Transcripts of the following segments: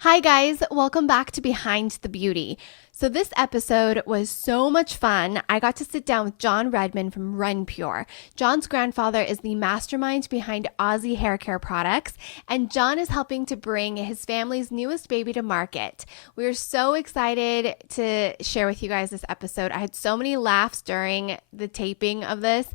Hi guys, welcome back to Behind the Beauty. So this episode was so much fun. I got to sit down with John Redmond from Renpure. John's grandfather is the mastermind behind Aussie haircare products, and John is helping to bring his family's newest baby to market. We are so excited to share with you guys this episode. I had so many laughs during the taping of this,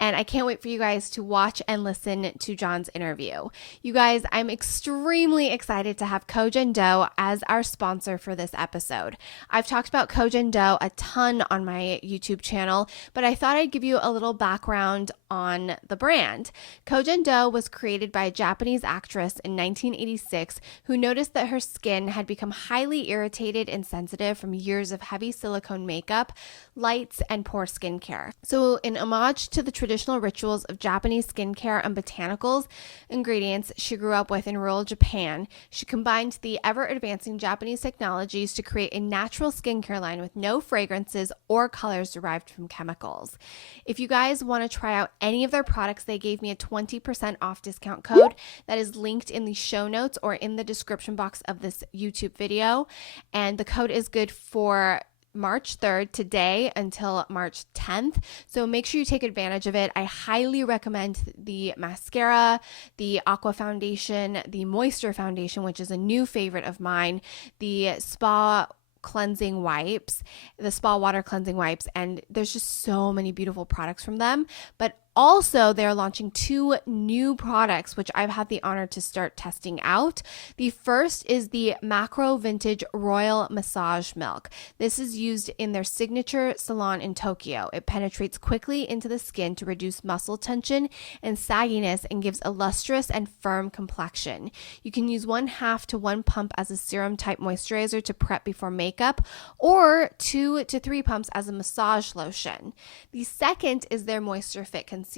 and I can't wait for you guys to watch and listen to John's interview. You guys, I'm extremely excited to have Kojen Dough as our sponsor for this episode. I've talked about Kojen Dough a ton on my YouTube channel, but I thought I'd give you a little background on the brand. Kojen Dough was created by a Japanese actress in 1986 who noticed that her skin had become highly irritated and sensitive from years of heavy silicone makeup, lights, and poor skincare. So in homage to the traditional rituals of Japanese skincare and botanicals ingredients she grew up with in rural Japan, she combined the ever-advancing Japanese technologies to create a natural skincare line with no fragrances or colors derived from chemicals. If you guys want to try out any of their products, they gave me a 20% off discount code that is linked in the show notes or in the description box of this YouTube video. And the code is good for March 3rd today until March 10th. So make sure you take advantage of it. I highly recommend the mascara, the aqua foundation, the moisture foundation, which is a new favorite of mine, the spa cleansing wipes, the spa water cleansing wipes, and there's just so many beautiful products from them. But also, they're launching 2 new products, which I've had the honor to start testing out. The first is the Macro Vintage Royal Massage Milk. This is used in their signature salon in Tokyo. It penetrates quickly into the skin to reduce muscle tension and sagginess and gives a lustrous and firm complexion. You can use 1/2 to 1 pump as a serum type moisturizer to prep before makeup, or 2 to 3 pumps as a massage lotion. The second is their Moisture Fit Concealer.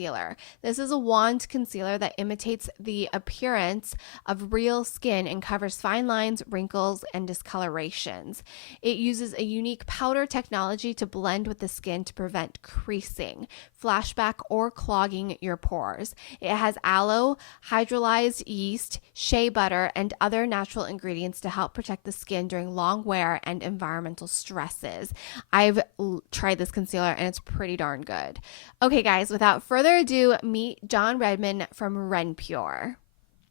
This is a wand concealer that imitates the appearance of real skin and covers fine lines, wrinkles, and discolorations. It uses a unique powder technology to blend with the skin to prevent creasing, flashback, or clogging your pores. It has aloe, hydrolyzed yeast, shea butter, and other natural ingredients to help protect the skin during long wear and environmental stresses. I've tried this concealer and it's pretty darn good. Okay, guys, without further ado, meet John Redmond from Renpure.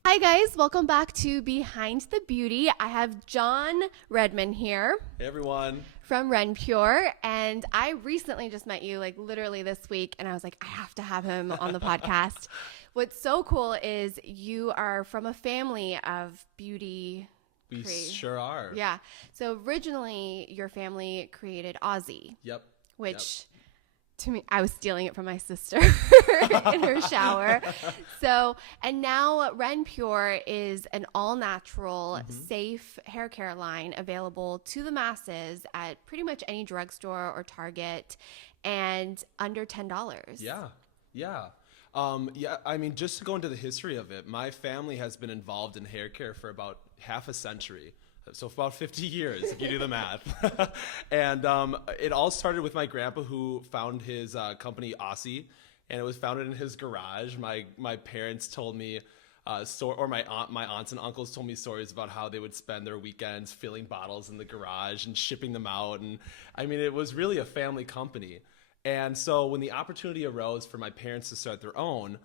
Hi guys, welcome back to Behind the Beauty. I have John Redmond here. Hey everyone. From Renpure, and I recently just met you, like literally this week, and I was like, I have to have him on the podcast. What's so cool is you are from a family of beauty. We sure are. Yeah. So originally, your family created Aussie. Yep. Which... To me, I was stealing it from my sister in her shower. So, and now Renpure is an all-natural, safe hair care line available to the masses at pretty much any drugstore or Target, and under $10. Yeah. I mean, just to go into the history of it, my family has been involved in hair care for about half a century. So for about 50 years, if you do the math. And it all started with my grandpa, who found his company Aussie, and it was founded in his garage. My parents told me, or my aunts and uncles told me stories about how they would spend their weekends filling bottles in the garage and shipping them out. And I mean, it was really a family company. And so when the opportunity arose for my parents to start their own,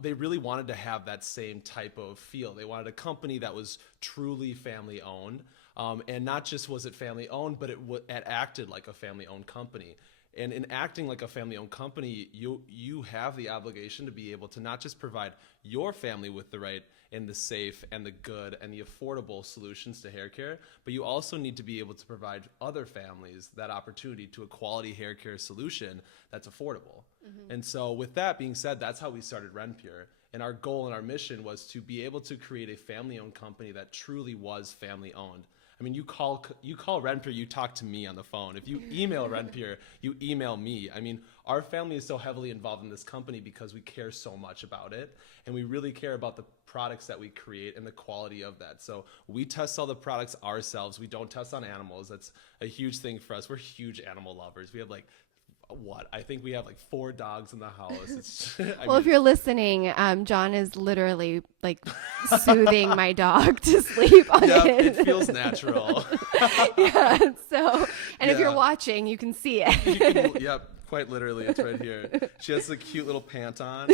they really wanted to have that same type of feel. They wanted a company that was truly family owned. And not just was it family owned, but it acted like a family owned company. And in acting like a family owned company, you have the obligation to be able to not just provide your family with the right and the safe and the good and the affordable solutions to hair care, but you also need to be able to provide other families that opportunity to a quality hair care solution that's affordable. And so with that being said, that's how we started Renpure. And our goal and our mission was to be able to create a family-owned company that truly was family-owned. I mean, you call Renpure, you talk to me on the phone. If you email Renpure, you email me. I mean, our family is so heavily involved in this company because we care so much about it, and we really care about the products that we create and the quality of that. So we test all the products ourselves. We don't test on animals. That's a huge thing for us. We're huge animal lovers. We have like what? I think we have like 4 dogs in the house. It's If you're listening, John is literally like soothing my dog to sleep on it. It feels natural. Yeah. So, and if you're watching, you can see it. Yep. Quite literally, it's right here. She has a cute little pant on,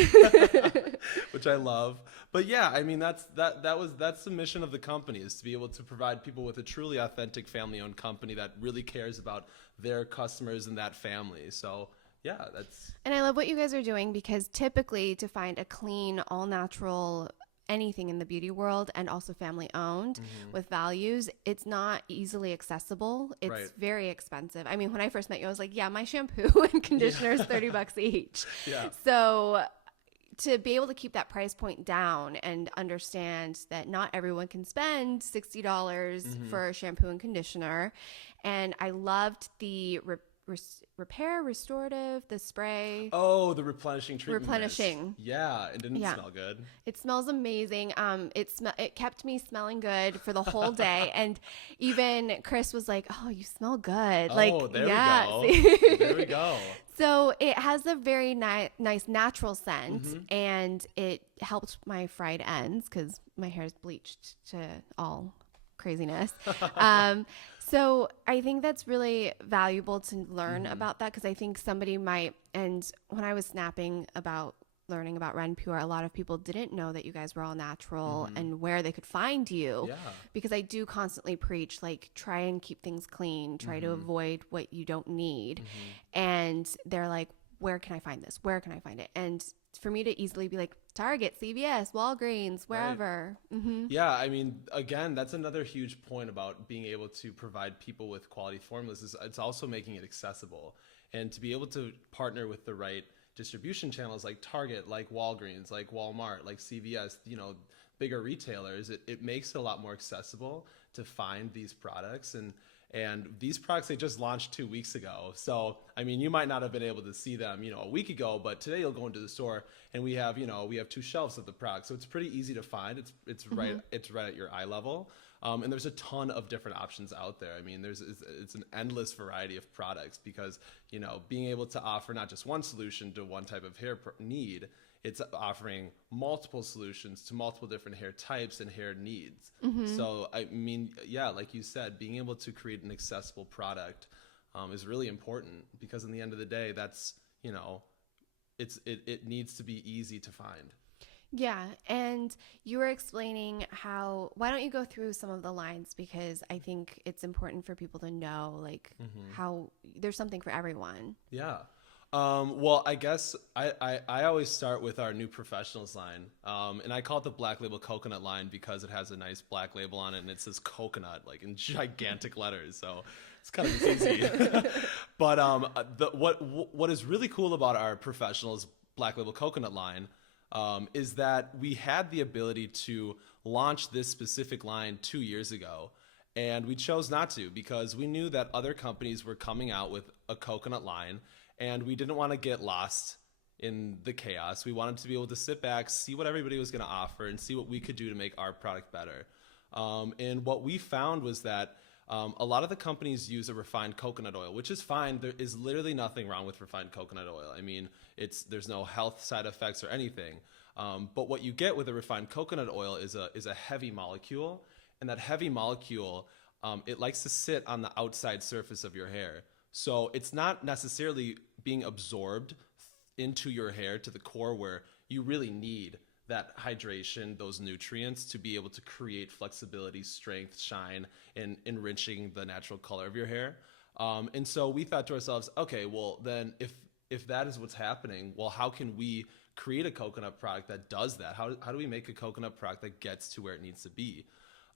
which I love. But yeah, I mean that's the mission of the company, is to be able to provide people with a truly authentic family-owned company that really cares about their customers and that family. So yeah, that's. And I love what you guys are doing, because typically to find a clean, all-natural anything in the beauty world, and also family owned with values, it's not easily accessible. It's very expensive. I mean, when I first met you, I was like, yeah, my shampoo and conditioner is $30 each. Yeah. So to be able to keep that price point down and understand that not everyone can spend $60 for a shampoo and conditioner. And I loved the repair, restorative, the spray. Oh, the replenishing treatment. Replenishing. Mist. Yeah, it didn't smell good. It smells amazing. It kept me smelling good for the whole day. And even Chris was like, "Oh, you smell good." Oh, there we go. There we go. So it has a very nice natural scent, and it helped my fried ends because my hair is bleached to all craziness. So I think that's really valuable to learn about that, because I think somebody might, and when I was snapping about learning about Renpure, a lot of people didn't know that you guys were all natural and where they could find you. Yeah. Because I do constantly preach, like, try and keep things clean, try to avoid what you don't need. And they're like, where can I find this? Where can I find it? And for me to easily be like, Target, CVS, Walgreens, wherever. Right. Yeah, I mean, again, that's another huge point about being able to provide people with quality formulas, is it's also making it accessible. And to be able to partner with the right distribution channels like Target, like Walgreens, like Walmart, like CVS, bigger retailers, it makes it a lot more accessible to find these products. And these products, they just launched 2 weeks ago. So, I mean, you might not have been able to see them, a week ago, but today you'll go into the store and we have 2 shelves of the product. So it's pretty easy to find. It's right at your eye level. And there's a ton of different options out there. I mean, it's an endless variety of products, because, being able to offer not just one solution to one type of hair need, it's offering multiple solutions to multiple different hair types and hair needs. So, I mean, yeah, like you said, being able to create an accessible product is really important, because in the end of the day, that's, it needs to be easy to find. Yeah, and you were explaining why don't you go through some of the lines, because I think it's important for people to know, like, how there's something for everyone. Yeah. Well, I guess I always start with our new professionals line, and I call it the Black Label Coconut line because it has a nice black label on it, and it says coconut, like, in gigantic letters, so it's kind of easy. But what is really cool about our professionals Black Label Coconut line is that we had the ability to launch this specific line 2 years ago, and we chose not to, because we knew that other companies were coming out with a coconut line, and we didn't want to get lost in the chaos. We wanted to be able to sit back, see what everybody was going to offer, and see what we could do to make our product better. And what we found was that a lot of the companies use a refined coconut oil, which is fine. There is literally nothing wrong with refined coconut oil. I mean, there's no health side effects or anything. But what you get with a refined coconut oil is a heavy molecule, and that heavy molecule, it likes to sit on the outside surface of your hair. So it's not necessarily being absorbed into your hair to the core, where you really need that hydration, those nutrients, to be able to create flexibility, strength, shine, and enriching the natural color of your hair. And so we thought to ourselves, okay, well then if that is what's happening, well, how can we create a coconut product that does that? How do we make a coconut product that gets to where it needs to be?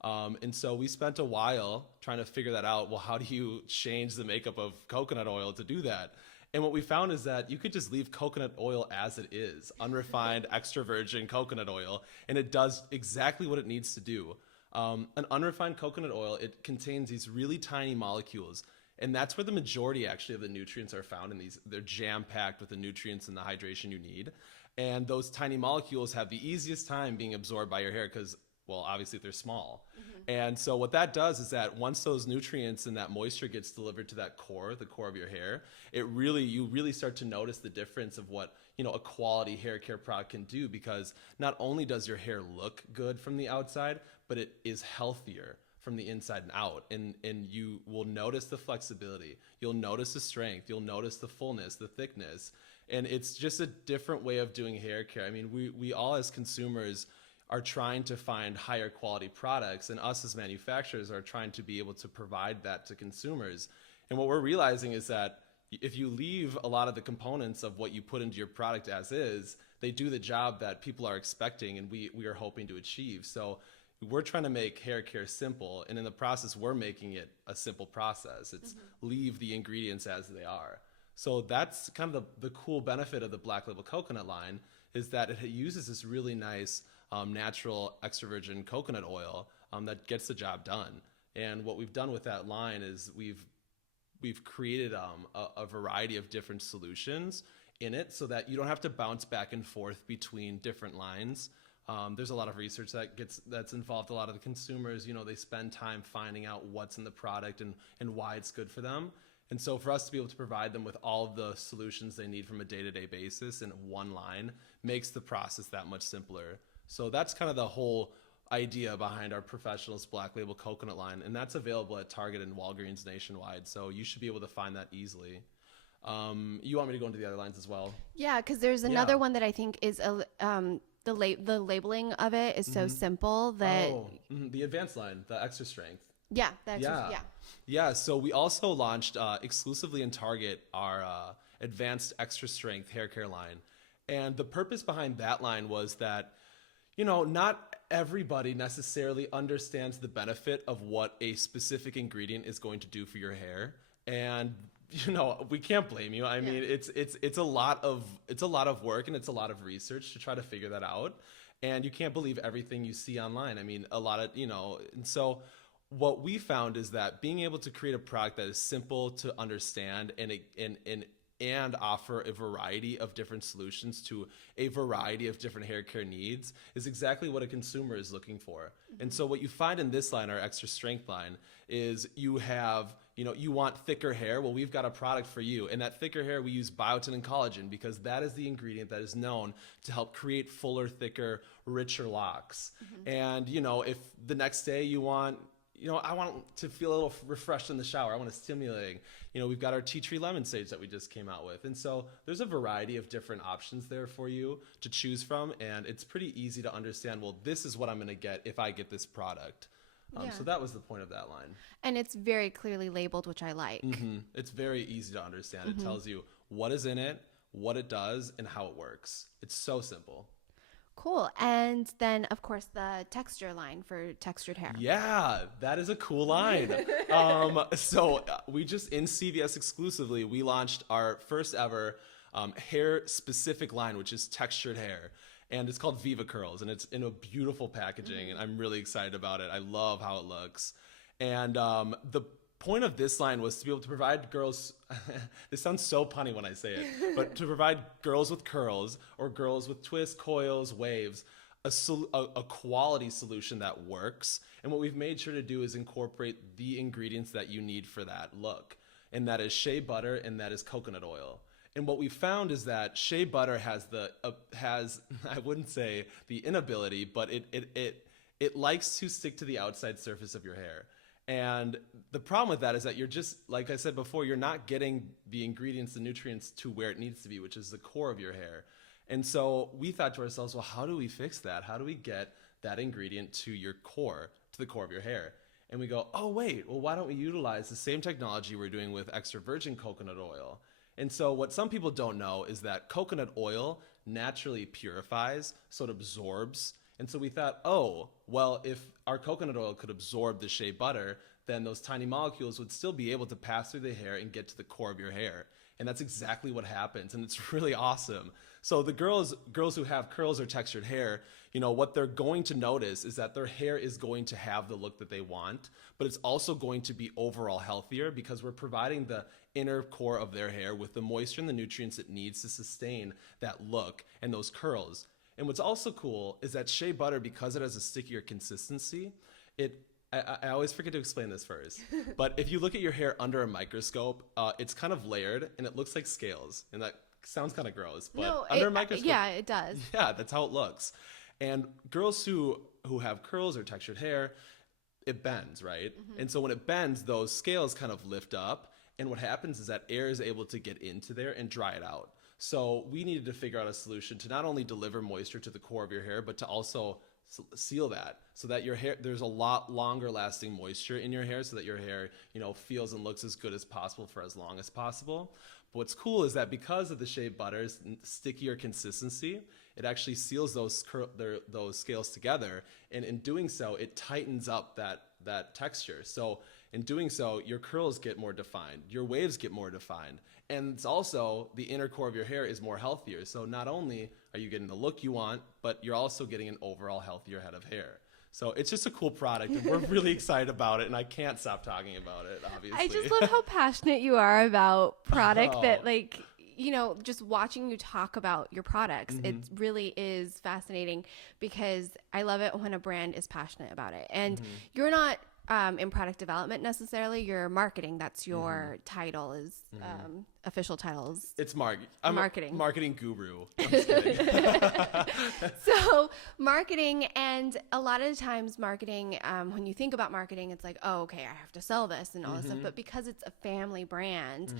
And so we spent a while trying to figure that out. Well, how do you change the makeup of coconut oil to do that? And what we found is that you could just leave coconut oil as it is, unrefined, extra virgin coconut oil, and it does exactly what it needs to do. An unrefined coconut oil, it contains these really tiny molecules, and that's where the majority actually of the nutrients are found in these. They're jam-packed with the nutrients and the hydration you need. And those tiny molecules have the easiest time being absorbed by your hair because, well, obviously they're small. And so what that does is that once those nutrients and that moisture gets delivered to that core, the core of your hair, you really start to notice the difference of what, a quality hair care product can do, because not only does your hair look good from the outside, but it is healthier from the inside and out. And you will notice the flexibility. You'll notice the strength. You'll notice the fullness, the thickness. And it's just a different way of doing hair care. I mean, we all as consumers are trying to find higher quality products, and us as manufacturers are trying to be able to provide that to consumers. And what we're realizing is that if you leave a lot of the components of what you put into your product as is, they do the job that people are expecting and we are hoping to achieve. So we're trying to make hair care simple, and in the process, we're making it a simple process. It's leave the ingredients as they are. So that's kind of the cool benefit of the Black Label Coconut line, is that it uses this really nice natural extra virgin coconut oil that gets the job done. And what we've done with that line is we've created a variety of different solutions in it, so that you don't have to bounce back and forth between different lines. There's a lot of research that's involved. A lot of the consumers, they spend time finding out what's in the product and why it's good for them. And so for us to be able to provide them with all of the solutions they need from a day-to-day basis in one line makes the process that much simpler. So that's kind of the whole idea behind our Professionals Black Label Coconut line, and that's available at Target and Walgreens nationwide. So you should be able to find that easily. You want me to go into the other lines as well? Yeah, because there's another one that I think is the labeling of it is so simple that the advanced line, the extra strength. Yeah. So we also launched exclusively in Target our advanced extra strength hair care line, and the purpose behind that line was that not everybody necessarily understands the benefit of what a specific ingredient is going to do for your hair. And we can't blame you. I mean, it's a lot of work, and it's a lot of research to try to figure that out. And you can't believe everything you see online. I mean, a lot of, and so what we found is that being able to create a product that is simple to understand and offer a variety of different solutions to a variety of different hair care needs is exactly what a consumer is looking for. And so what you find in this line, our extra strength line, is you have, you want thicker hair. Well, we've got a product for you. And that thicker hair, we use biotin and collagen, because that is the ingredient that is known to help create fuller, thicker, richer locks. And, if the next day you want, I want to feel a little refreshed in the shower, I want to stimulate. We've got our tea tree lemon sage that we just came out with. And so there's a variety of different options there for you to choose from. And it's pretty easy to understand, well, this is what I'm going to get if I get this product. So that was the point of that line. And it's very clearly labeled, which I like. It's very easy to understand. It tells you what is in it, what it does, and how it works. It's so simple. Cool. And then, of course, the texture line for textured hair. Yeah, that is a cool line. So we just, in CVS exclusively, we launched our first ever hair-specific line, which is textured hair. And it's called Viva Curls, and it's in a beautiful packaging, and I'm really excited about it. I love how it looks. And the point of this line was to be able to provide girls, this sounds so punny when I say it, but to provide girls with curls or girls with twists, coils, waves, a quality solution that works. And what we've made sure to do is incorporate the ingredients that you need for that look. And that is shea butter, and that is coconut oil. And what we found is that shea butter has I wouldn't say the inability, but it likes to stick to the outside surface of your hair. And the problem with that is that you're just, like I said before, you're not getting the ingredients, the nutrients to where it needs to be, which is the core of your hair. And so we thought to ourselves, well, how do we fix that? How do we get that ingredient to your core, to the core of your hair? And we go, oh, wait, well, why don't we utilize the same technology we're doing with extra virgin coconut oil? And so what some people don't know is that coconut oil naturally purifies, so it absorbs. And so we thought, oh, well, if our coconut oil could absorb the shea butter, then those tiny molecules would still be able to pass through the hair and get to the core of your hair. And that's exactly what happens. And it's really awesome. So the girls who have curls or textured hair, what they're going to notice is that their hair is going to have the look that they want, but it's also going to be overall healthier because we're providing the inner core of their hair with the moisture and the nutrients it needs to sustain that look and those curls. And what's also cool is that shea butter, because it has a stickier consistency, it I always forget to explain this first, but if you look at your hair under a microscope, it's kind of layered and it looks like scales, and that sounds kind of gross, but No, under a microscope, yeah, it does. yeah, that's how it looks. And girls who have curls or textured hair, it bends, right? And so when it bends, those scales kind of lift up, and what happens is that air is able to get into there and dry it out. So we needed to figure out a solution to not only deliver moisture to the core of your hair, but to also seal that so that your hair, there's a lot longer lasting moisture in your hair, so that your hair, feels and looks as good as possible for as long as possible. But what's cool is that because of the shea butter's stickier consistency, it actually seals those scales together, and in doing so, it tightens up that texture. So in doing so, your curls get more defined, your waves get more defined, and it's also the inner core of your hair is more healthier. So not only are you getting the look you want, but you're also getting an overall healthier head of hair. So it's just a cool product, and we're really excited about it, and I can't stop talking about it, obviously. I just love how passionate you are about product that, just watching you talk about your products, it really is fascinating, because I love it when a brand is passionate about it. And you're not in product development necessarily, you're marketing. That's your title is, official titles. It's I'm marketing. A marketing guru. I'm just kidding. So marketing, and a lot of the times marketing, when you think about marketing, it's like, oh, okay, I have to sell this and all this stuff. But because it's a family brand,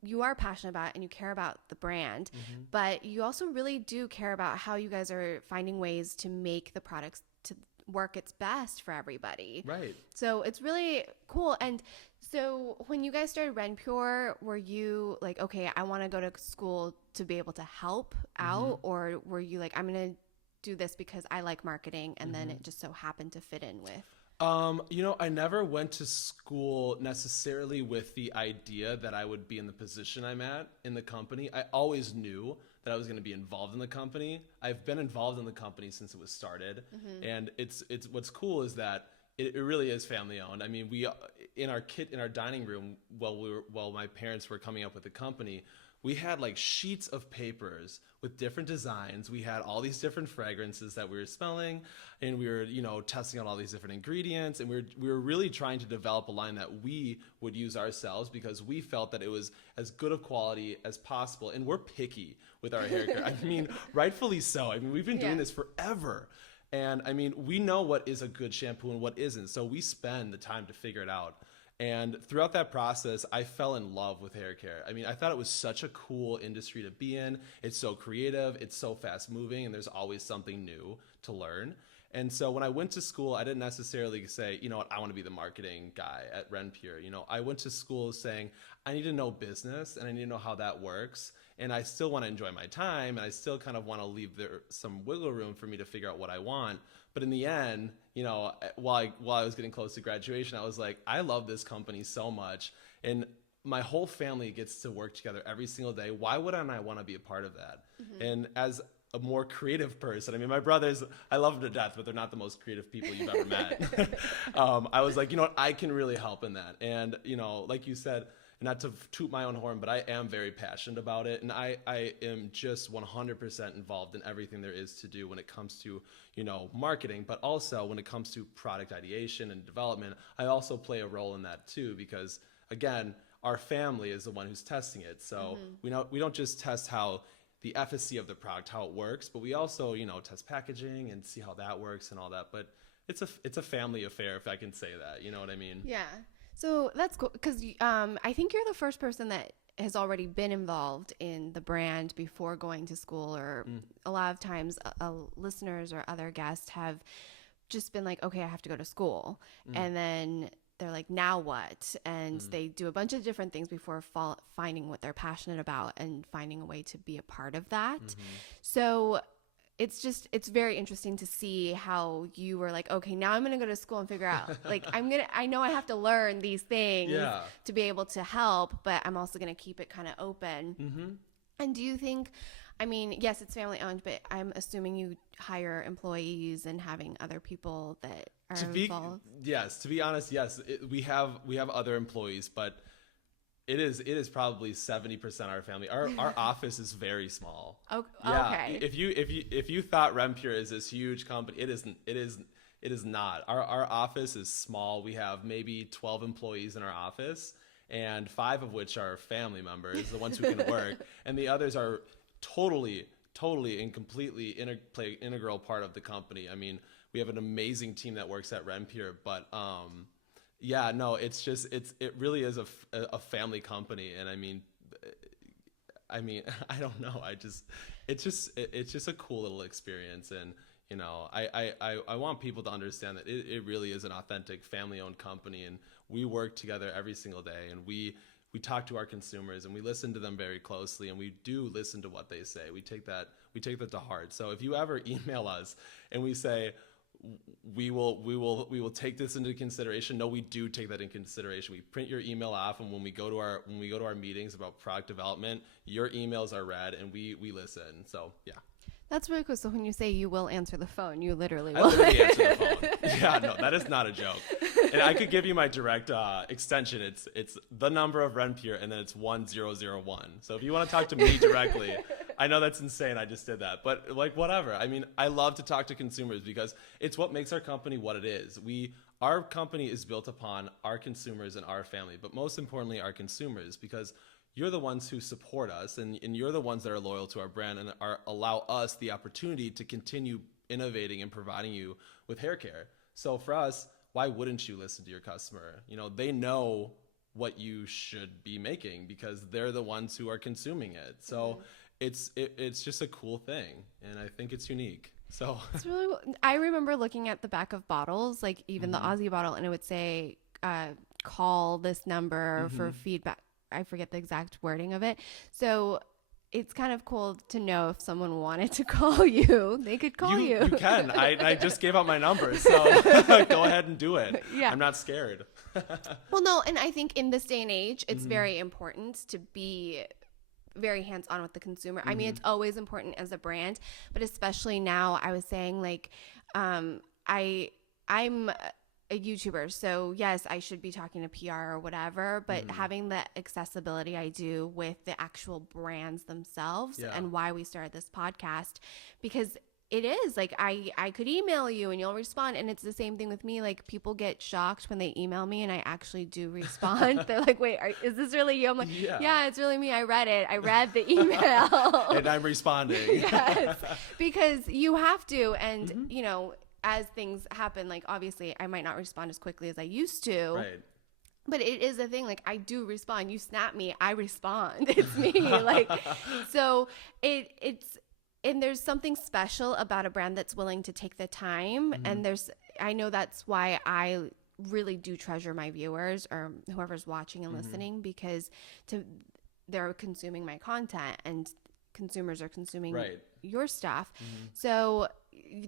you are passionate about it and you care about the brand, but you also really do care about how you guys are finding ways to make the products to work its best for everybody. Right. So it's really cool. And so when you guys started Renpure, were you like, okay, I want to go to school to be able to help out? Or were you like, I'm going to do this because I like marketing, and then it just so happened to fit in with? I never went to school necessarily with the idea that I would be in the position I'm at in the company. I always knew that I was going to be involved in the company. I've been involved in the company since it was started. And it's what's cool is that it really is family owned. I mean, we in our dining room while my parents were coming up with the company, we had like sheets of papers with different designs. We had all these different fragrances that we were smelling, and we were, testing out all these different ingredients. And we were really trying to develop a line that we would use ourselves, because we felt that it was as good of quality as possible. And we're picky with our hair care. I mean, rightfully so. I mean, we've been doing this forever. And I mean, we know what is a good shampoo and what isn't. So we spend the time to figure it out. And throughout that process, I fell in love with hair care. I mean, I thought it was such a cool industry to be in. It's so creative, it's so fast moving, and there's always something new to learn. And so when I went to school, I didn't necessarily say, I want to be the marketing guy at Renpure. I went to school saying, I need to know business and I need to know how that works. And I still want to enjoy my time, and I still kind of want to leave there some wiggle room for me to figure out what I want. But in the end, while I was getting close to graduation, I was like, I love this company so much, and my whole family gets to work together every single day. Why wouldn't I want to be a part of that? And as a more creative person, I mean, my brothers, I love them to death, but they're not the most creative people you've ever met. I was like, I can really help in that. And, like you said, not to toot my own horn, but I am very passionate about it. And I am just 100% involved in everything there is to do when it comes to, marketing, but also when it comes to product ideation and development. I also play a role in that too, because again, our family is the one who's testing it. So we don't just test how the efficacy of the product, how it works, but we also, test packaging and see how that works and all that. But it's a family affair, if I can say that, you know what I mean? Yeah. So that's cool, because I think you're the first person that has already been involved in the brand before going to school, or a lot of times listeners or other guests have just been like, okay, I have to go to school. And then they're like, now what? And they do a bunch of different things before finding what they're passionate about and finding a way to be a part of that. So it's very interesting to see how you were like, okay, now I'm going to go to school and figure out, like, I know I have to learn these things to be able to help, but I'm also going to keep it kind of open. And do you think, I mean, yes, it's family owned, but I'm assuming you hire employees and having other people that are involved? Yes, to be honest, yes, we have other employees, but it is probably 70% our family. Our office is very small. Okay. Yeah. If you thought Renpure is this huge company, it isn't. It is It is not. Our office is small. We have maybe 12 employees in our office, and 5 of which are family members, the ones who can work, and the others are totally and completely play integral part of the company. I mean, we have an amazing team that works at Renpure, but yeah, no, it really is a family company, and I mean, I don't know. It's just a cool little experience, and you know, I want people to understand that it really is an authentic family-owned company, and we work together every single day, and we talk to our consumers, and we listen to them very closely, and we do listen to what they say. We take that to heart. So if you ever email us and we say we will take this into consideration, no, we do take that into consideration. We print your email off, and when we go to our meetings about product development, your emails are read, and we listen. So yeah. That's really cool. So when you say you will answer the phone, you literally will. I literally answer the phone. Yeah, no, that is not a joke. And I could give you my direct extension. It's the number of Renpure, and then it's 1001. So if you want to talk to me directly, I know that's insane. I just did that, but like whatever. I mean, I love to talk to consumers because it's what makes our company what it is. Our company is built upon our consumers and our family, but most importantly, our consumers, because you're the ones who support us, and you're the ones that are loyal to our brand and allow us the opportunity to continue innovating and providing you with hair care. So for us, why wouldn't you listen to your customer? You know, they know what you should be making because they're the ones who are consuming it. So it's just a cool thing, and I think it's unique. So it's really. I remember looking at the back of bottles, like even the Aussie bottle, and it would say, "Call this number for feedback." I forget the exact wording of it. So it's kind of cool to know if someone wanted to call you, they could call you. You can. I just gave out my number, so go ahead and do it. Yeah. I'm not scared. Well, no, and I think in this day and age, it's very important to be very hands-on with the consumer. I mean, it's always important as a brand, but especially now, I was saying, like, I'm a YouTuber, so yes, I should be talking to PR or whatever, but having the accessibility I do with the actual brands themselves and why we started this podcast, because it is like I could email you and you'll respond, and it's the same thing with me. Like, people get shocked when they email me and I actually do respond. They're like, wait, is this really you? I'm like, yeah, it's really me. I read it. I read the email. And I'm responding. Yes, because you have to, and you know, as things happen, like obviously I might not respond as quickly as I used to. Right. But it is a thing. Like, I do respond. You snap me, I respond. It's me. Like, so it's, and there's something special about a brand that's willing to take the time. And I know that's why I really do treasure my viewers or whoever's watching and listening, because they're consuming my content, and consumers are consuming your stuff. So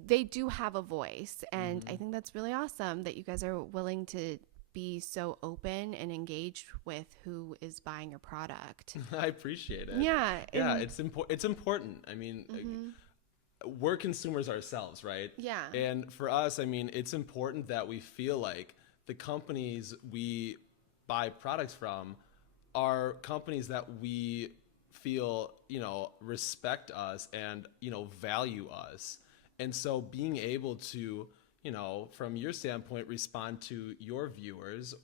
they do have a voice, and I think that's really awesome that you guys are willing to be so open and engaged with who is buying your product. I appreciate it. Yeah. It's important. I mean, we're consumers ourselves, right? Yeah. And for us, I mean, it's important that we feel like the companies we buy products from are companies that we feel, you know, respect us and, you know, value us. And so being able to, you know, from your standpoint, respond to your viewers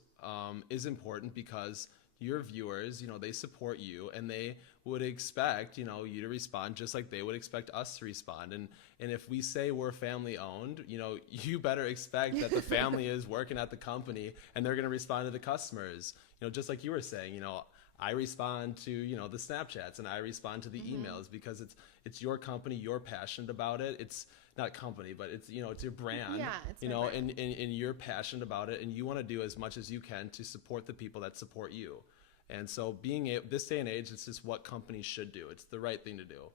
is important, because your viewers, you know, they support you, and they would expect, you know, you to respond just like they would expect us to respond. And if we say we're family owned, you know, you better expect that the family is working at the company and they're going to respond to the customers. You know, just like you were saying, you know, I respond to, you know, the Snapchats, and I respond to the emails, because it's your company, you're passionate about it. It's not company, but it's, you know, it's your brand, it's you know, brand. And you're passionate about it, and you want to do as much as you can to support the people that support you. And so this day and age, it's just what companies should do. It's the right thing to do.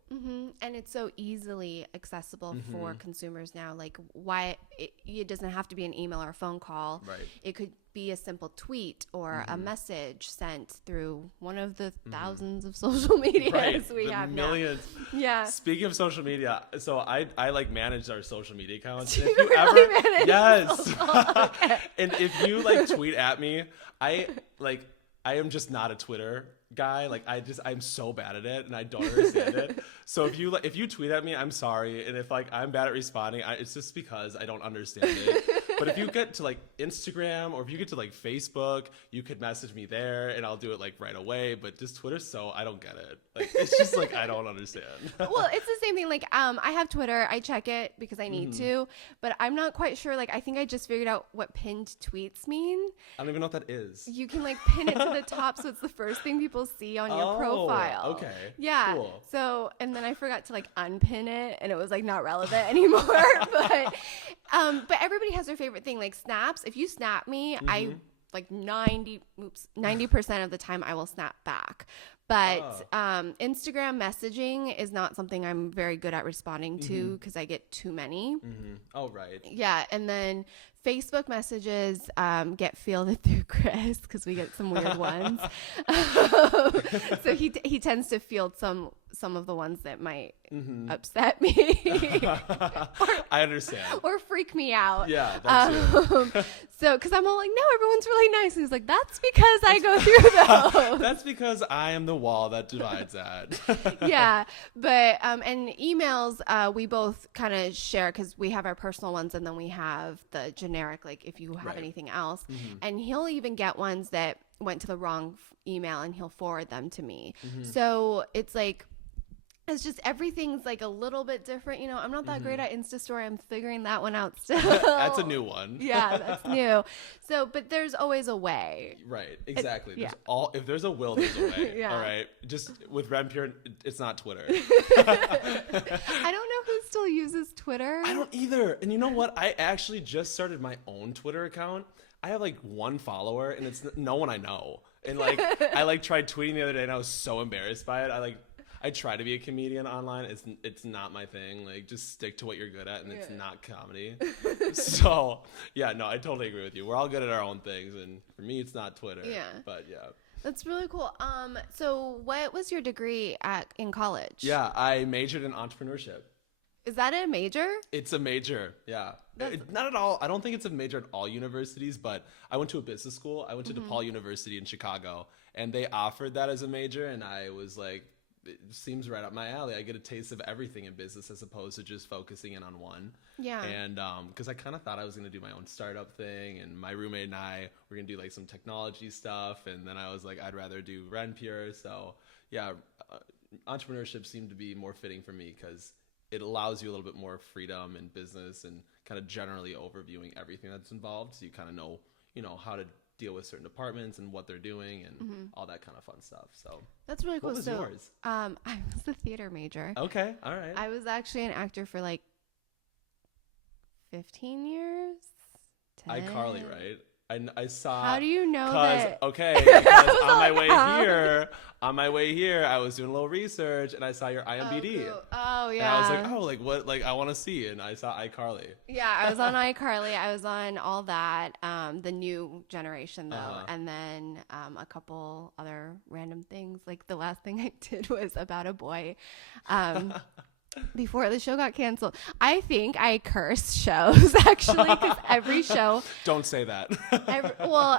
And it's so easily accessible for consumers now. Like, why it doesn't have to be an email or a phone call. Right. It could be a simple tweet or a message sent through one of the thousands of social medias we have millions. Now. Yeah. Speaking of social media, so I like manage our social media accounts. Do you really manage yes. Okay. And if you like tweet at me, I like I am just not a Twitter guy. Like I'm so bad at it and I don't understand it. So if you tweet at me, I'm sorry. And if like I'm bad at responding, it's just because I don't understand it. But if you get to like Instagram or if you get to like Facebook, you could message me there and I'll do it like right away. But just Twitter, so I don't get it. Like it's just like I don't understand. Well, it's the same thing. Like I have Twitter. I check it because I need to, but I'm not quite sure. Like I think I just figured out what pinned tweets mean. I don't even know what that is. You can like pin it to the top, so it's the first thing people see on your profile. Okay. Yeah. Cool. So and then I forgot to like unpin it, and it was like not relevant anymore. But everybody has their favorite thing. Like snaps. If you snap me, I like 90% of the time I will snap back. But Instagram messaging is not something I'm very good at responding to because I get too many. Oh, right. Yeah. And then Facebook messages get fielded through Chris because we get some weird ones. So he tends to field some of the ones that might upset me. I understand. Or freak me out. Yeah, that's true. So, because I'm all like, no, everyone's really nice. And he's like, that's because I go through those. That's because I am the wall that divides that. Yeah. But, and emails, we both kind of share because we have our personal ones and then we have the generic, like if you have anything else. And he'll even get ones that went to the wrong email and he'll forward them to me. So it's like, it's just everything's like a little bit different. You know, I'm not that great at Insta Story. I'm figuring that one out still. That's a new one. Yeah, that's new. So, but there's always a way. Right, exactly. Yeah. If there's a will, there's a way. Yeah. All right. Just with Renpure, it's not Twitter. I don't know who still uses Twitter. I don't either. And you know what? I actually just started my own Twitter account. I have like one follower and it's no one I know. And like, I like tried tweeting the other day and I was so embarrassed by it. I try to be a comedian online. It's not my thing. Like, just stick to what you're good at, and it's not comedy. So, yeah, no, I totally agree with you. We're all good at our own things, and for me, it's not Twitter. Yeah. But, yeah. That's really cool. So what was your degree in college? Yeah, I majored in entrepreneurship. Is that a major? It's a major, yeah. Not at all. I don't think it's a major at all universities, but I went to a business school. I went to DePaul University in Chicago, and they offered that as a major, and I was like, it seems right up my alley. I get a taste of everything in business as opposed to just focusing in on one. Yeah. And because I kind of thought I was going to do my own startup thing, and my roommate and I were going to do like some technology stuff, and then I was like, I'd rather do Renpure. So yeah, entrepreneurship seemed to be more fitting for me because it allows you a little bit more freedom in business and kind of generally overviewing everything that's involved, so you kind of know how to deal with certain departments and what they're doing and all that kind of fun stuff. So that's really cool. What was yours? I was a theater major. Okay, all right. I was actually an actor for like 15 years. 10. iCarly, right? I saw. How do you know that? Okay, because on my way here, I was doing a little research and I saw your IMDb. Oh yeah. And I was like, oh, like what? Like I want to see, and I saw iCarly. Yeah, I was on iCarly. I was on all that, the new generation though, and then a couple other random things. Like the last thing I did was About a Boy. Before the show got canceled. I think I cursed shows actually because every show. Don't say that.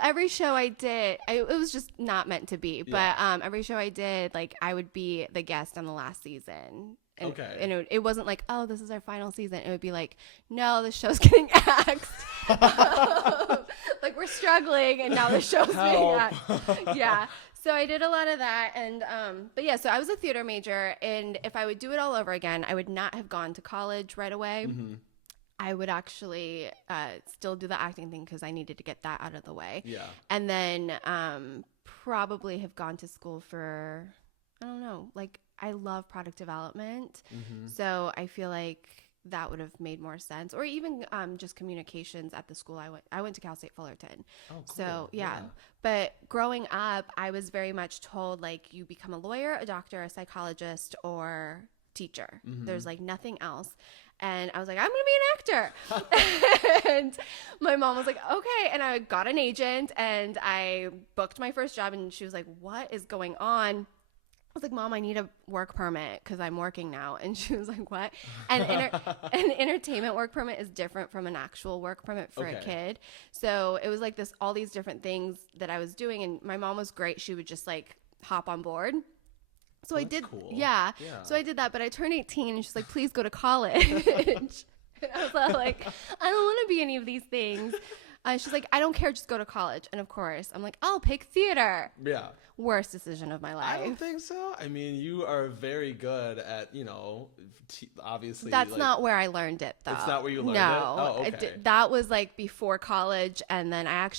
Every show I did, it was just not meant to be. But every show I did, like I would be the guest on the last season. And, okay. And it wasn't like, oh, this is our final season. It would be like, no, the show's getting axed. Like we're struggling, and now the show's being axed. Yeah. So I did a lot of that, and but yeah, so I was a theater major, and if I would do it all over again, I would not have gone to college right away. I would actually still do the acting thing because I needed to get that out of the way. Yeah. And then probably have gone to school for, I don't know, like I love product development, so I feel like that would have made more sense, or even just communications at the school I went to Cal State Fullerton. Oh, cool. So yeah. But growing up, I was very much told like you become a lawyer, a doctor, a psychologist, or teacher. There's like nothing else. And I was like, I'm gonna be an actor. And my mom was like, okay. And I got an agent and I booked my first job, and she was like, what is going on? I was like, Mom, I need a work permit because I'm working now. And she was like, what? And an entertainment work permit is different from an actual work permit for a kid. So it was like all these different things that I was doing. And my mom was great. She would just like hop on board. So I did. Cool. Yeah. So I did that. But I turned 18 and she's like, please go to college. And I was like, I don't want to be any of these things. She's like, I don't care, just go to college. And of course, I'm like, I'll pick theater. Yeah. Worst decision of my life. I don't think so. I mean, you are very good at, you know, obviously. That's like, not where I learned it, though. It's not where you learned no, it? Oh, okay. That was like before college. And then I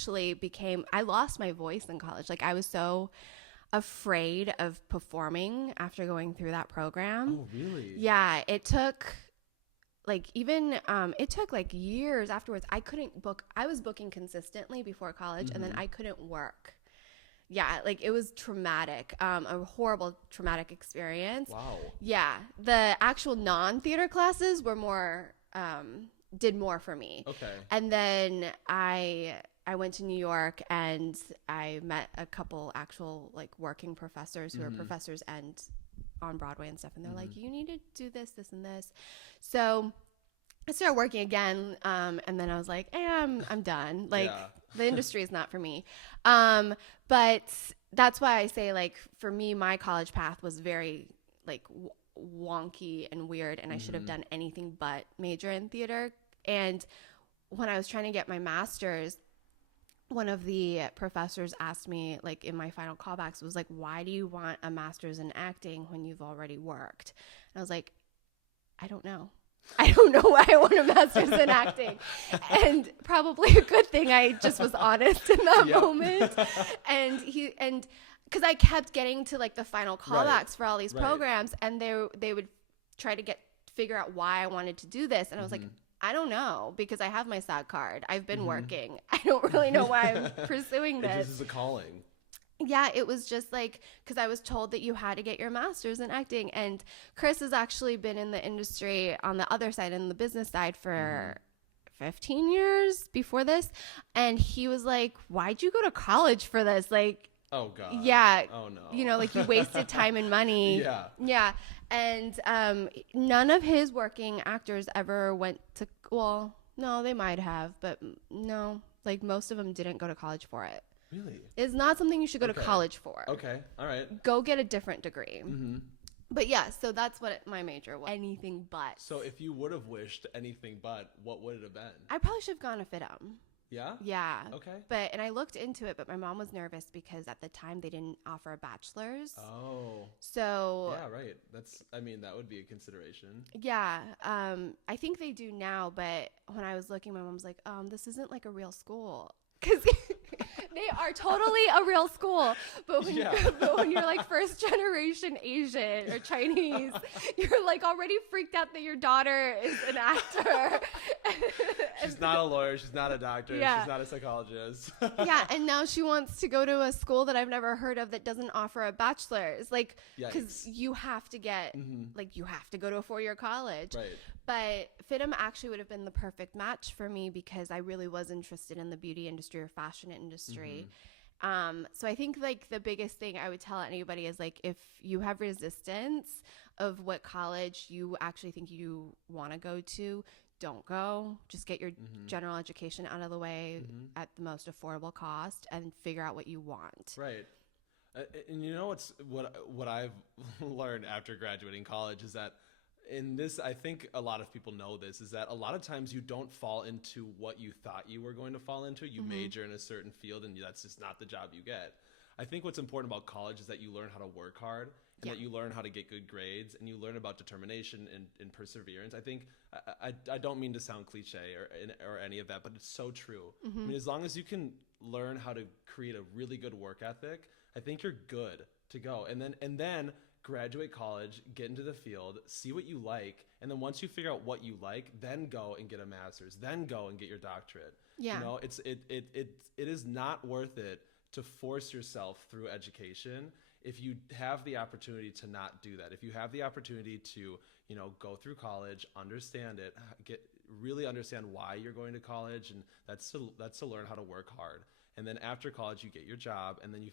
lost my voice in college. Like I was so afraid of performing after going through that program. Oh, really? Yeah. It took years afterwards. I was booking consistently before college and then I couldn't work. Yeah, like it was traumatic, a horrible traumatic experience. Wow. Yeah, the actual non-theater classes were did more for me. Okay. And then I went to New York and I met a couple actual like working professors who are professors and on Broadway and stuff, and they're like, you need to do this, this, and this. So I started working again, and then I was like, I'm done. Like, the industry is not for me. But that's why I say, like, for me, my college path was very, like, wonky and weird, and I should have done anything but major in theater. And when I was trying to get my master's, one of the professors asked me, like in my final callbacks, was like, why do you want a master's in acting when you've already worked? And I was like, I don't know. I don't know why I want a master's in acting. And probably a good thing I just was honest in that moment. And because I kept getting to like the final callbacks for all these programs, and they would try to figure out why I wanted to do this. And I was like, I don't know, because I have my SAG card. I've been working. I don't really know why I'm pursuing this. This is a calling. Yeah, it was just like, because I was told that you had to get your master's in acting. And Chris has actually been in the industry on the other side, in the business side, for 15 years before this. And he was like, why'd you go to college for this? Like, oh, God. Yeah. Oh, no. You know, like you wasted time and money. Yeah. Yeah. And none of his working actors ever went to, well, no, they might have, but no, like most of them didn't go to college for it. Really? It's not something you should go to college for. Okay. All right. Go get a different degree. But yeah, so that's what my major was. Anything but. So if you would have wished anything but, what would it have been? I probably should have gone to FITM. Yeah? Yeah. Okay. And I looked into it, but my mom was nervous because at the time they didn't offer a bachelor's. Oh. So. Yeah, right. That would be a consideration. Yeah. I think they do now, but when I was looking, my mom was like, this isn't like a real school. Because they are totally a real school. But when you're like first generation Asian or Chinese, you're like already freaked out that your daughter is an actor. She's not a lawyer. She's not a doctor. Yeah. She's not a psychologist. Yeah. And now she wants to go to a school that I've never heard of that doesn't offer a bachelor's. Like, because you have to get, like, you have to go to a 4-year college. Right. But FITM actually would have been the perfect match for me because I really was interested in the beauty industry or fashion industry. So I think like the biggest thing I would tell anybody is like, if you have resistance of what college you actually think you want to go to, don't go. Just get your general education out of the way at the most affordable cost and figure out what you want. Right. And you know what I've learned after graduating college is that in this, I think a lot of people know this, is that a lot of times you don't fall into what you thought you were going to fall into. You major in a certain field and that's just not the job you get. I think what's important about college is that you learn how to work hard and that you learn how to get good grades and you learn about determination and perseverance. I think, I don't mean to sound cliche or any of that, but it's so true. I mean, as long as you can learn how to create a really good work ethic, I think you're good to go. And then graduate college, get into the field, see what you like, and then once you figure out what you like, then go and get a master's, then go and get your doctorate. Yeah. You know, it is not worth it to force yourself through education if you have the opportunity to not do that. If you have the opportunity to, you know, go through college, understand it, really understand why you're going to college, and that's to learn how to work hard. And then after college, you get your job, and then you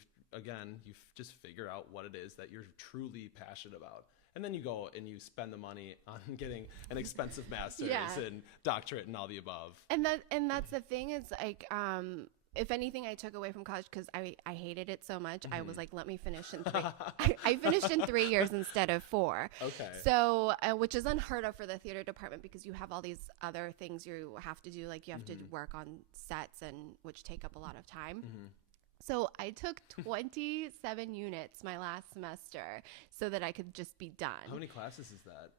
just figure out what it is that you're truly passionate about. And then you go and you spend the money on getting an expensive master's and doctorate and all the above. And that's the thing is like, if anything, I took away from college because I hated it so much. I was like, let me finish in 3. I finished in 3 years instead of 4. Okay. So, which is unheard of for the theater department because you have all these other things you have to do. Like you have to work on sets which take up a lot of time. So I took 27 units my last semester so that I could just be done. How many classes is that?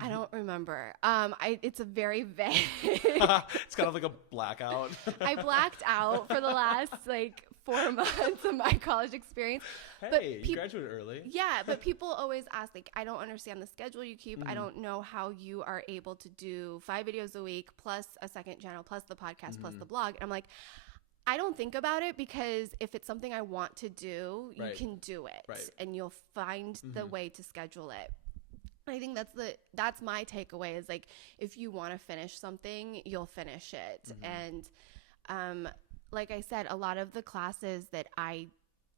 I don't remember. It's a very vague. It's kind of like a blackout. I blacked out for the last 4 months of my college experience. Hey, you graduated early. Yeah, but people always ask, I don't understand the schedule you keep. I don't know how you are able to do 5 videos a week plus a second channel plus the podcast plus the blog. And I'm like, I don't think about it because if it's something I want to do, you can do it and you'll find the way to schedule it. I think that's my takeaway is if you want to finish something, you'll finish it. And like I said, a lot of the classes that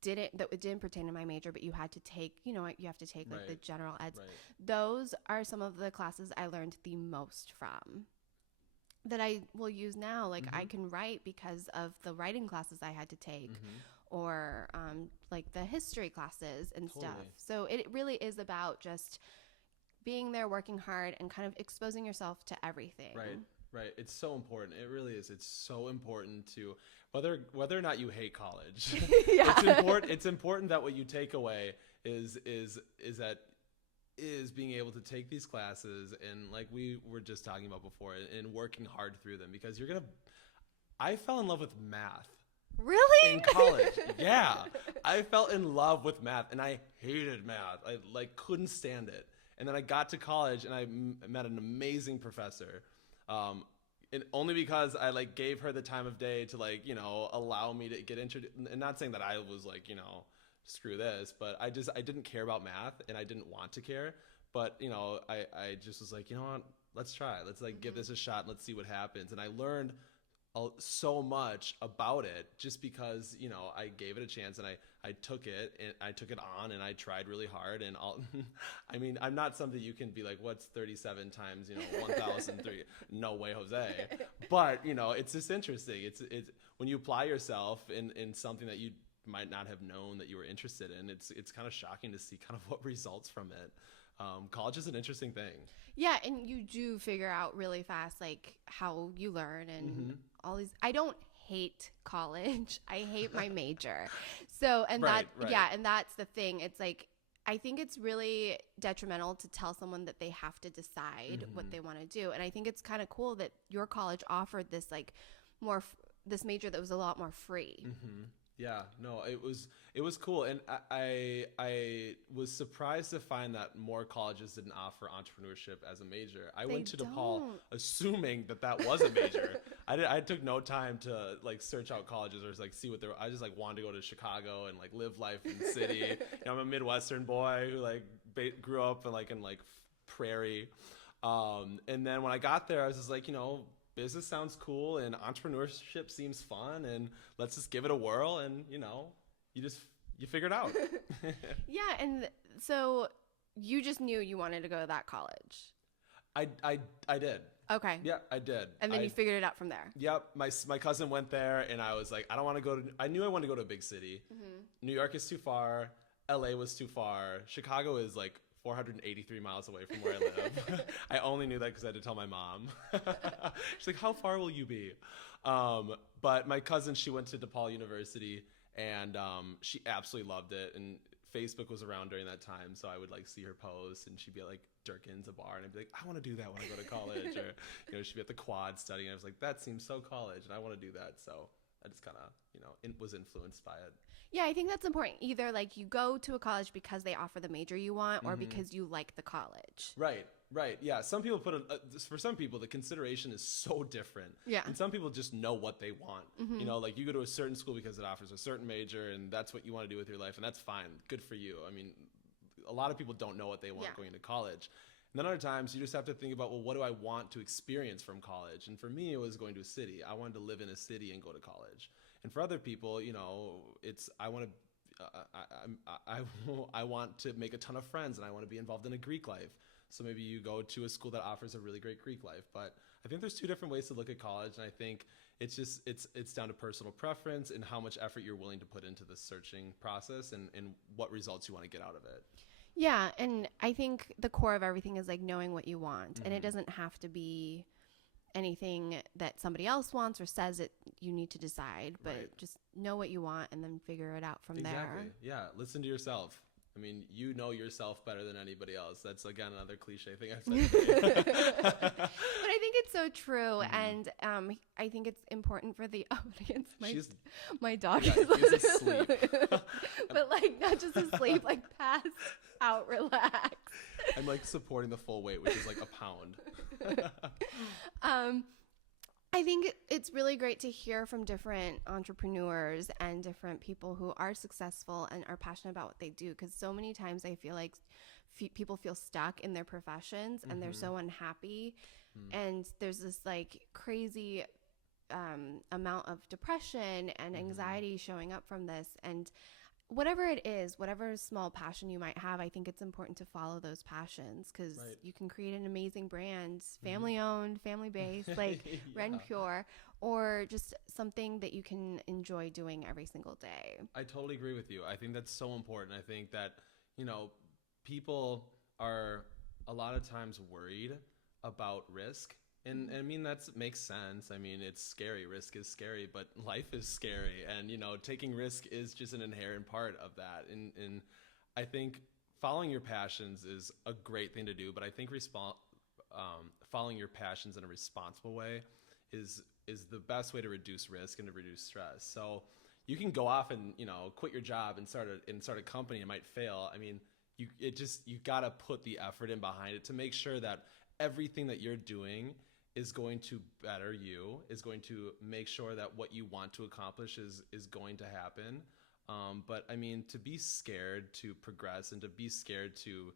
didn't pertain to my major, but you had to take, you have to take the general eds. Those are some of the classes I learned the most from that I will use now. I can write because of the writing classes I had to take or the history classes and stuff. So it really is about just being there, working hard, and kind of exposing yourself to everything. Right. It's so important. It really is. It's so important to whether or not you hate college. It's important that what you take away is being able to take these classes and like we were just talking about before and working hard through them because I fell in love with math. Really? In college. Yeah. I fell in love with math and I hated math. I couldn't stand it. And then I got to college and I met an amazing professor. And only because I gave her the time of day to allow me to get introduced. And not saying that I was screw this, but I didn't care about math and I didn't want to care. But, I just was like, you know what, let's try. Let's give this a shot and let's see what happens. And I learned so much about it just because, I gave it a chance and I took it and I took it on and I tried really hard. And I mean, I'm not something you can be like, what's 37 times, 1,003? No way, Jose. But, it's just interesting. It's when you apply yourself in something that you might not have known that you were interested in, it's kind of shocking to see kind of what results from it. College is an interesting thing. Yeah, and you do figure out really fast how you learn and all these. I don't hate college. I hate my major. So and that's the thing. It's I think it's really detrimental to tell someone that they have to decide what they want to do. And I think it's kind of cool that your college offered this this major that was a lot more free. Yeah, no, it was cool, and I was surprised to find that more colleges didn't offer entrepreneurship as a major. I went to DePaul assuming that was a major. I took no time to search out colleges or see what they were. I just wanted to go to Chicago and live life in the city. I'm a Midwestern boy who grew up in Prairie, and then when I got there, I was just business sounds cool and entrepreneurship seems fun and let's just give it a whirl and you figure it out. Yeah, and so you just knew you wanted to go to that college. I did. Okay. Yeah, I did. And then you figured it out from there. Yep. My cousin went there and I was I don't want to go to, I knew I wanted to go to a big city. New York is too far. LA was too far. Chicago is 483 miles away from where I live. I only knew that because I had to tell my mom. She's like, how far will you be? But my cousin, she went to DePaul University and she absolutely loved it. And Facebook was around during that time. So I would see her post and she'd be at Durkin's, a bar. And I'd be like, I want to do that when I go to college. Or, she'd be at the quad studying. I was like, that seems so college and I want to do that. So I just kind of, was influenced by it. Yeah, I think that's important. Either you go to a college because they offer the major you want or because you like the college. Right. Yeah. Some people for some people, the consideration is so different. Yeah. And some people just know what they want. You go to a certain school because it offers a certain major and that's what you want to do with your life. And that's fine. Good for you. I mean, a lot of people don't know what they want going to college. And then other times you just have to think about, well, what do I want to experience from college? And for me, it was going to a city. I wanted to live in a city and go to college. And for other people, it's I want to. I want to make a ton of friends, and I want to be involved in a Greek life. So maybe you go to a school that offers a really great Greek life. But I think there's two different ways to look at college, and I think it's just it's down to personal preference and how much effort you're willing to put into the searching process and what results you want to get out of it. Yeah, and I think the core of everything is like knowing what you want, and it doesn't have to be anything that somebody else wants or says that you need to decide, but just know what you want and then figure it out from there. Yeah, listen to yourself. I mean, you know yourself better than anybody else. That's, again, another cliche thing I've said. But I think it's so true. And I think it's important for the audience. My dog is asleep. But like not just asleep, like passed out, relaxed. I'm like supporting the full weight, which is like a pound. I think it's really great to hear from different entrepreneurs and different people who are successful and are passionate about what they do, because so many times I feel like people feel stuck in their professions and they're so unhappy, and there's this like crazy amount of depression and anxiety showing up from this. And whatever it is, whatever small passion you might have, I think it's important to follow those passions, because you can create an amazing brand, family owned, family based, like Renpure, or just something that you can enjoy doing every single day. I totally agree with you. I think that's so important. I think that, people are a lot of times worried about risk. And I mean, that makes sense. I mean, it's scary. Risk is scary, but life is scary. And, taking risk is just an inherent part of that. And I think following your passions is a great thing to do. But I think following your passions in a responsible way is the best way to reduce risk and to reduce stress. So you can go off and, quit your job and start a company. It might fail. I mean, you got to put the effort in behind it to make sure that everything that you're doing is going to better you, is going to make sure that what you want to accomplish is going to happen. But I mean, to be scared to progress and to be scared to,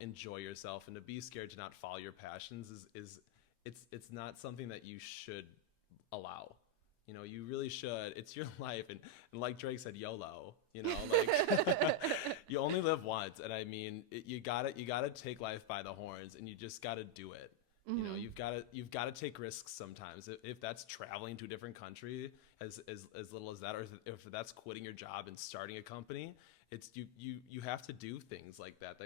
enjoy yourself and to be scared to not follow your passions it's not something that you should allow. You really should. It's your life. And like Drake said, YOLO, like you only live once. And I mean, you gotta take life by the horns, and you just gotta do it. You've got to take risks sometimes. If that's traveling to a different country, as little as that, or if that's quitting your job and starting a company, it's you have to do things like that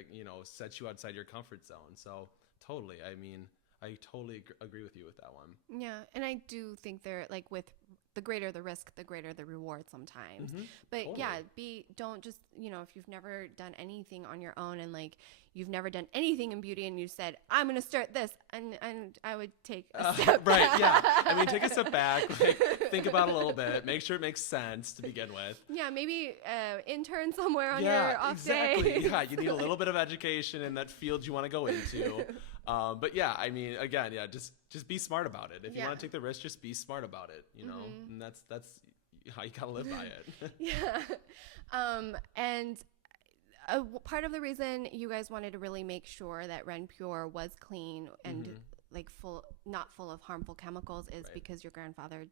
set you outside your comfort zone. So totally. I mean, I totally agree with you with that one. Yeah, and I do think they're like, with the greater the risk, the greater the reward sometimes. But totally. Don't just, if you've never done anything on your own and like you've never done anything in beauty and you said, I'm going to start this, and I would take a step back. Right, yeah. I mean, take a step back, like, think about it a little bit, make sure it makes sense to begin with. Yeah, maybe intern somewhere on your off day. Yeah, you need a little bit of education in that field you want to go into. But yeah, I mean, again, just be smart about it. If you want to take the risk, just be smart about it, and that's how you gotta live by it. Yeah. And part of the reason you guys wanted to really make sure that Renpure was clean and like not full of harmful chemicals is because your grandfather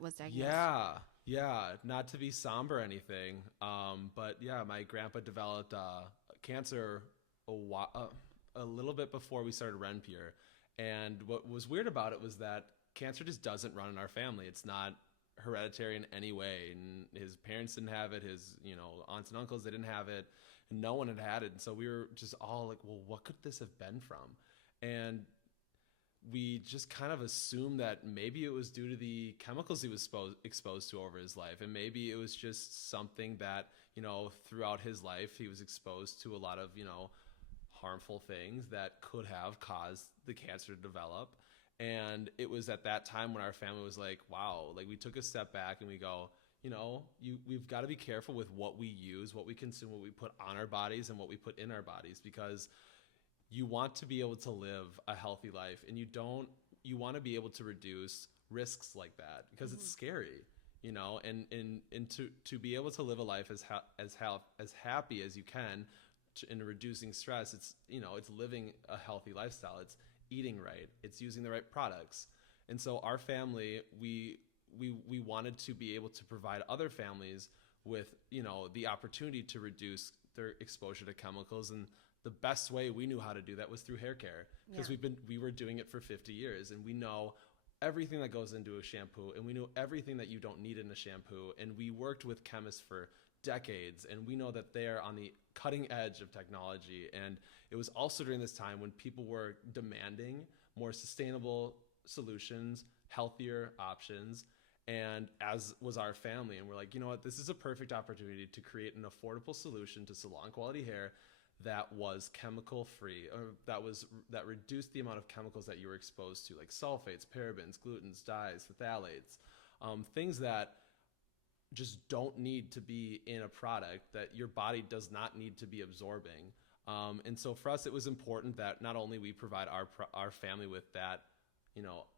was diagnosed. Yeah. Not to be somber or anything. But yeah, my grandpa developed cancer a little bit before we started Renpure. And what was weird about it was that cancer just doesn't run in our family. It's not hereditary in any way. And his parents didn't have it. His, aunts and uncles, they didn't have it. And no one had it. And so we were just all like, well, what could this have been from? And we just kind of assumed that maybe it was due to the chemicals he was exposed to over his life. And maybe it was just something that, throughout his life, he was exposed to a lot of, harmful things that could have caused the cancer to develop. And it was at that time when our family was like, wow, like we took a step back and we go, we've got to be careful with what we use, what we consume, what we put on our bodies and what we put in our bodies, because you want to be able to live a healthy life, and you want to be able to reduce risks like that, because it's scary, and to be able to live a life as happy as you can, in reducing stress, it's living a healthy lifestyle. It's eating right. It's using the right products. And so our family, we we wanted to be able to provide other families with, the opportunity to reduce their exposure to chemicals. And the best way we knew how to do that was through hair care, because we were doing it for 50 years, and we know everything that goes into a shampoo, and we know everything that you don't need in a shampoo. And we worked with chemists for decades, and we know that they are on the cutting edge of technology. And it was also during this time when people were demanding more sustainable solutions, healthier options, and as was our family. And we're like, you know what, this is a perfect opportunity to create an affordable solution to salon quality hair that was chemical free, or that reduced the amount of chemicals that you were exposed to, like sulfates, parabens, glutens, dyes, phthalates, things that just don't need to be in a product, that your body does not need to be absorbing. And so for us, it was important that not only we provide our family with that,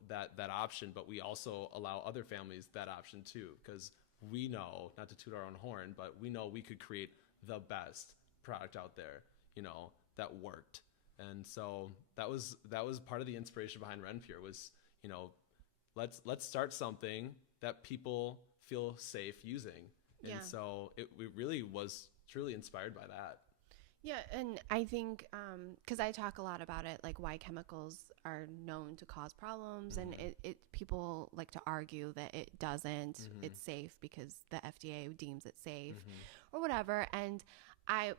that option, but we also allow other families that option too, because we know, not to toot our own horn, but we know we could create the best product out there, that worked. And so that was part of the inspiration behind Renpure was, let's start something that people feel safe using. And so it really was truly inspired by that. Yeah, and I think because I talk a lot about it, like why chemicals are known to cause problems, and it people like to argue that it doesn't. It's safe because the FDA deems it safe, or whatever. And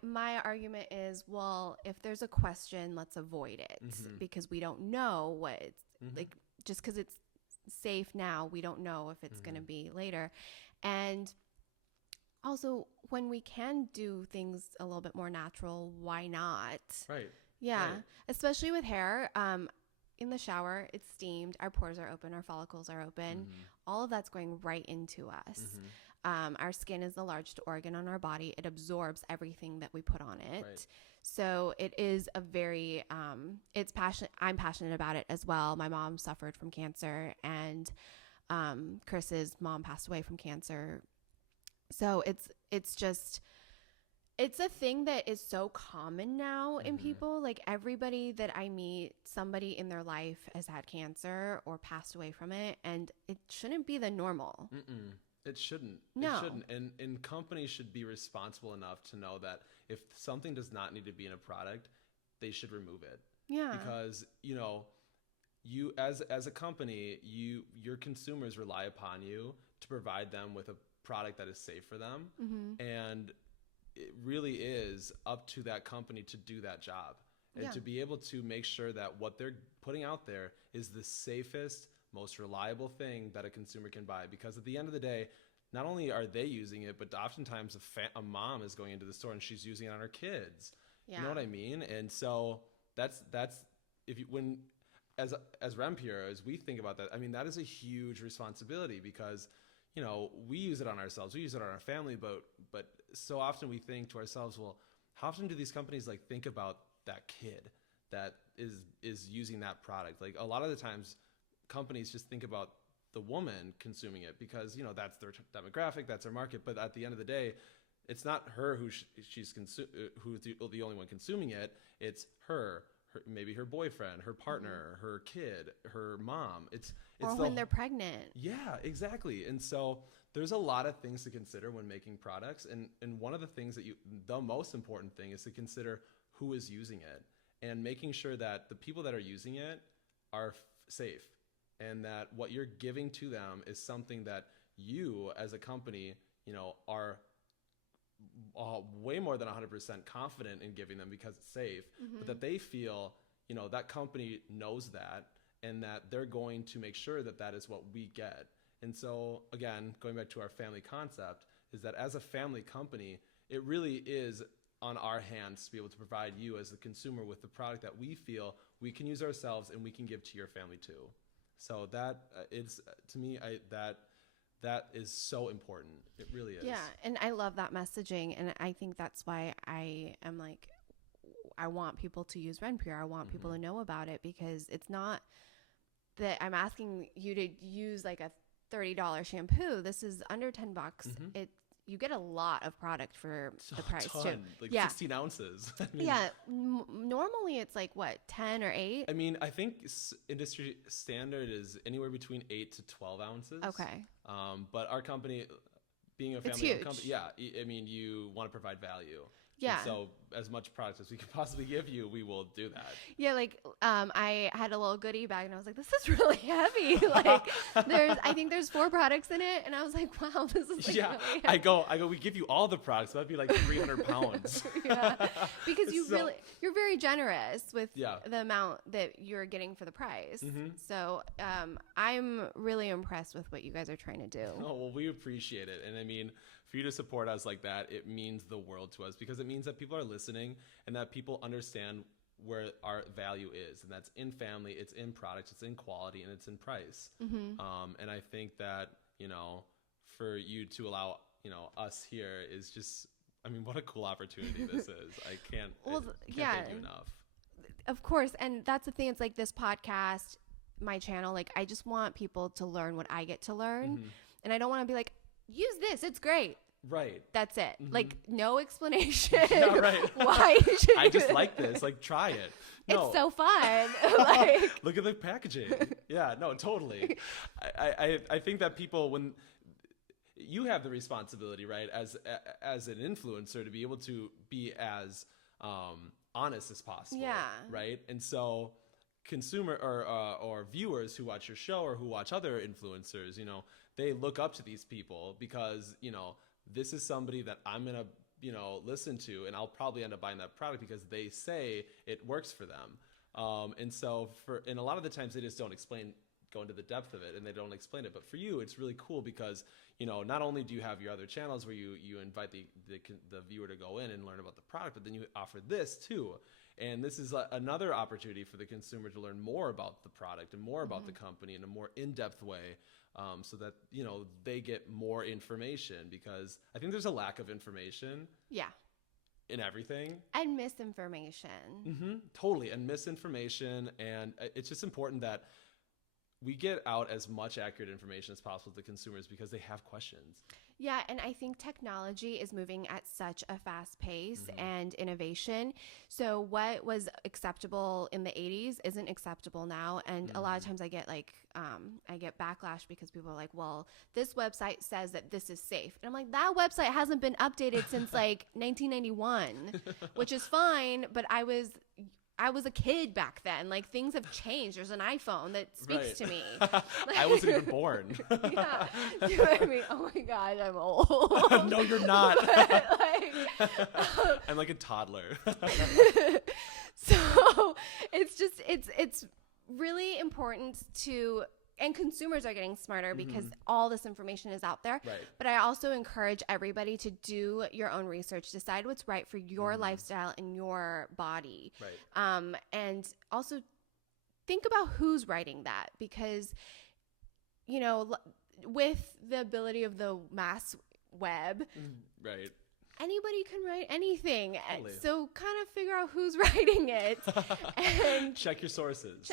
my argument is, well, if there's a question, let's avoid it, because we don't know what it's like. Just because it's safe now, we don't know if it's going to be later. And also, when we can do things a little bit more natural, why not? Right. Yeah. Right. Especially with hair. In the shower, it's steamed. Our pores are open. Our follicles are open. All of that's going right into us. Our skin is the largest organ on our body. It absorbs everything that we put on it. Right. So it is a very, it's passionate. I'm passionate about it as well. My mom suffered from cancer, and Chris's mom passed away from cancer. So it's a thing that is so common now in people. Like everybody that I meet, somebody in their life has had cancer or passed away from it, and it shouldn't be the normal. It shouldn't. No. It shouldn't. And companies should be responsible enough to know that if something does not need to be in a product, they should remove it. Yeah. Because, you as a company, your consumers rely upon you to provide them with a product that is safe for them. And it really is up to that company to do that job, and to be able to make sure that what they're putting out there is the safest, most reliable thing that a consumer can buy. Because at the end of the day, not only are they using it, but oftentimes a mom is going into the store and she's using it on her kids. You know what I mean? And so that's as Renpure, as we think about that, I mean, that is a huge responsibility, because we use it on ourselves, we use it on our family, but so often we think to ourselves, well, how often do these companies think about that kid that is using that product? Like a lot of the times companies just think about the woman consuming it because, that's their demographic, that's their market. But at the end of the day, it's not her who's the only one consuming it. It's her, maybe her boyfriend, her partner, her kid, her mom. It's or when they're pregnant. Yeah, exactly. And so there's a lot of things to consider when making products. And one of the things the most important thing is to consider who is using it, and making sure that the people that are using it are safe, and that what you're giving to them is something that you as a company, are way more than 100% confident in giving them because it's safe, but that they feel, that company knows that, and that they're going to make sure that that is what we get. And so again, going back to our family concept, is that as a family company, it really is on our hands to be able to provide you as the consumer with the product that we feel we can use ourselves and we can give to your family too. So that is, to me, that is so important. It really is. Yeah, and I love that messaging, and I think that's why I am I want people to use Renpure. I want people to know about it, because it's not that I'm asking you to use a $30 shampoo. This is under $10. you get a lot of product for the price too. Like 16 ounces. I mean, normally it's like what, 10 or 8? I mean, I think industry standard is anywhere between 8 to 12 ounces. Okay. But our company, being a family-owned company, I mean, you want to provide value. Yeah. And so as much product as we can possibly give you, we will do that. Yeah, like I had a little goodie bag and I was like, this is really heavy. Like I think there's 4 products in it, and I was like, wow, this is like really heavy. I go, we give you all the products, so that'd be like 300 pounds. Because you're very generous with the amount that you're getting for the price. Mm-hmm. So I'm really impressed with what you guys are trying to do. Oh, well, we appreciate it. And I mean, for you to support us like that, it means the world to us, because it means that people are listening and that people understand where our value is. And that's in family, it's in product, it's in quality, and it's in price. Mm-hmm. And I think that, for you to allow, us here is just, I mean, what a cool opportunity this is. I can't thank you enough. Of course. And that's the thing. It's like this podcast, my channel, like I just want people to learn what I get to learn. Mm-hmm. And I don't want to be like, use this, it's great. Right. That's it. Mm-hmm. Like no explanation. Yeah, right. Why you should I just like this. Like try it. No. It's so fun. Like look at the packaging. Yeah, no, totally. I think that people, when you have the responsibility, right, as an influencer, to be able to be as honest as possible. Yeah. Right. And so consumer or viewers who watch your show or who watch other influencers, they look up to these people because, this is somebody that I'm going to, listen to, and I'll probably end up buying that product because they say it works for them. And so and a lot of the times they just don't go into the depth of it, and they don't explain it. But for you, it's really cool because, not only do you have your other channels where you invite the viewer to go in and learn about the product, but then you offer this too. And this is another opportunity for the consumer to learn more about the product and more about the company in a more in-depth way, so that, they get more information, because I think there's a lack of information. Yeah. In everything. And misinformation. Mm-hmm, totally. And misinformation. And it's just important that we get out as much accurate information as possible to consumers because they have questions. Yeah, and I think technology is moving at such a fast pace and innovation. So what was acceptable in the 80s isn't acceptable now. And a lot of times I get I get backlash because people are like, well, this website says that this is safe. And I'm like, that website hasn't been updated since 1991, which is fine. But I was a kid back then. Like things have changed. There's an iPhone that speaks to me. I wasn't even born. Yeah. You know what I mean? Oh my God, I'm old. No, you're not. But, I'm like a toddler. So it's really important to, and consumers are getting smarter because all this information is out there. Right. But I also encourage everybody to do your own research, decide what's right for your lifestyle and your body. Right. And also think about who's writing that, because, with the ability of the mass web, right, anybody can write anything. Totally. So kind of figure out who's writing it and check your sources.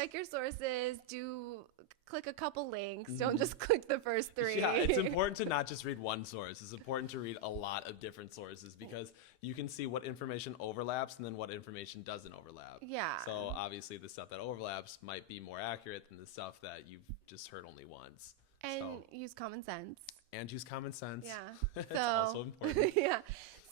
Click a couple links. Don't just click the first 3. Yeah, it's important to not just read one source. It's important to read a lot of different sources because you can see what information overlaps and then what information doesn't overlap. Yeah. So obviously the stuff that overlaps might be more accurate than the stuff that you've just heard only once. And use common sense. And use common sense. Yeah. It's also important. Yeah.